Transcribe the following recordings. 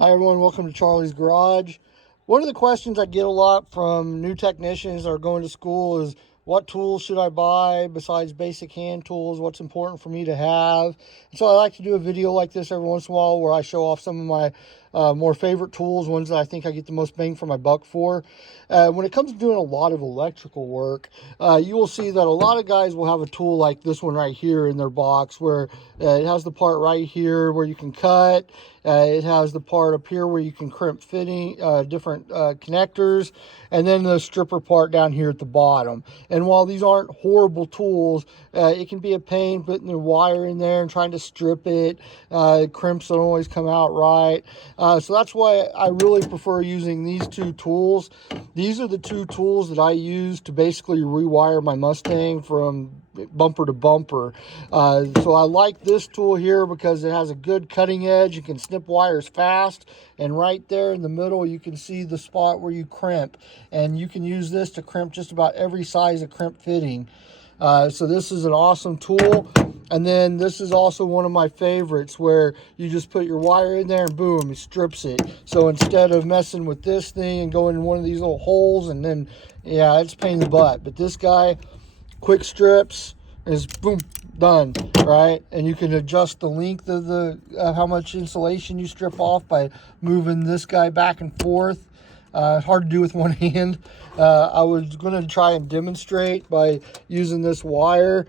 Hi everyone, welcome to Charlie's Garage. One of the questions I get a lot from new technicians that are going to school is what tools should I buy besides basic hand tools? What's important for me to have? And so I like to do a video like this every once in a while where I show off some of my more favorite tools, ones that I think I get the most bang for my buck for. When it comes to doing a lot of electrical work, you will see that a lot of guys will have a tool like this one right here in their box where it has the part right here where you can cut. It has the part up here where you can crimp fitting, different connectors, and then the stripper part down here at the bottom. And while these aren't horrible tools, it can be a pain putting the wire in there and trying to strip it. Crimps don't always come out right. So that's why I really prefer using these two tools. These are the two tools that I use to basically rewire my Mustang from bumper to bumper. So I like this tool here because it has a good cutting edge. You can snip wires fast, and right there in the middle you can see the spot where you crimp, and you can use this to crimp just about every size of crimp fitting. So this is an awesome tool. And then this is also one of my favorites where you just put your wire in there and boom, it strips it. So instead of messing with this thing and going in one of these little holes and then, yeah, it's a pain in the butt. But this guy, quick strips, is boom, done, right? And you can adjust the length of the how much insulation you strip off by moving this guy back and forth. It's hard to do with one hand. I was going to try and demonstrate by using this wire,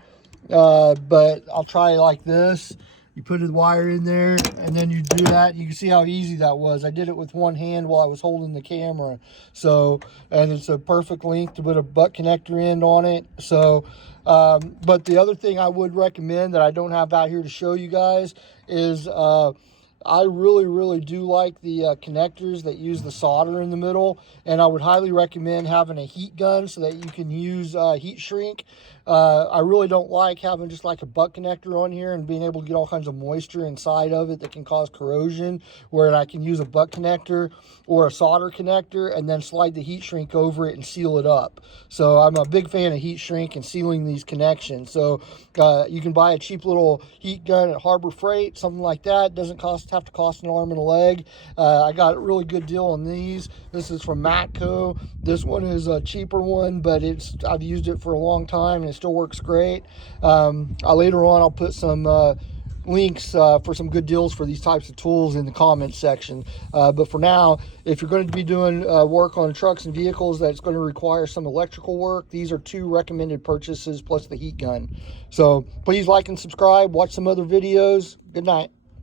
but I'll try like this. You put the wire in there and then you do that. You can see how easy that was. I did it with one hand while I was holding the camera. So, and it's a perfect length to put a butt connector end on it. So, but the other thing I would recommend that I don't have out here to show you guys is, I really do like the connectors that use the solder in the middle, and I would highly recommend having a heat gun so that you can use heat shrink. I really don't like having just like a butt connector on here and being able to get all kinds of moisture inside of it that can cause corrosion, where I can use a butt connector or a solder connector and then slide the heat shrink over it and seal it up. So I'm a big fan of heat shrink and sealing these connections. So you can buy a cheap little heat gun at Harbor Freight, something like that. Doesn't have to cost an arm and a leg. I got a really good deal on these. This is from Matco. This one is a cheaper one, but I've used it for a long time and it still works great. Later on I'll put some links for some good deals for these types of tools in the comments section. But for now, if you're going to be doing work on trucks and vehicles that's going to require some electrical work, these are two recommended purchases plus the heat gun. So please like and subscribe, watch some other videos. Good night.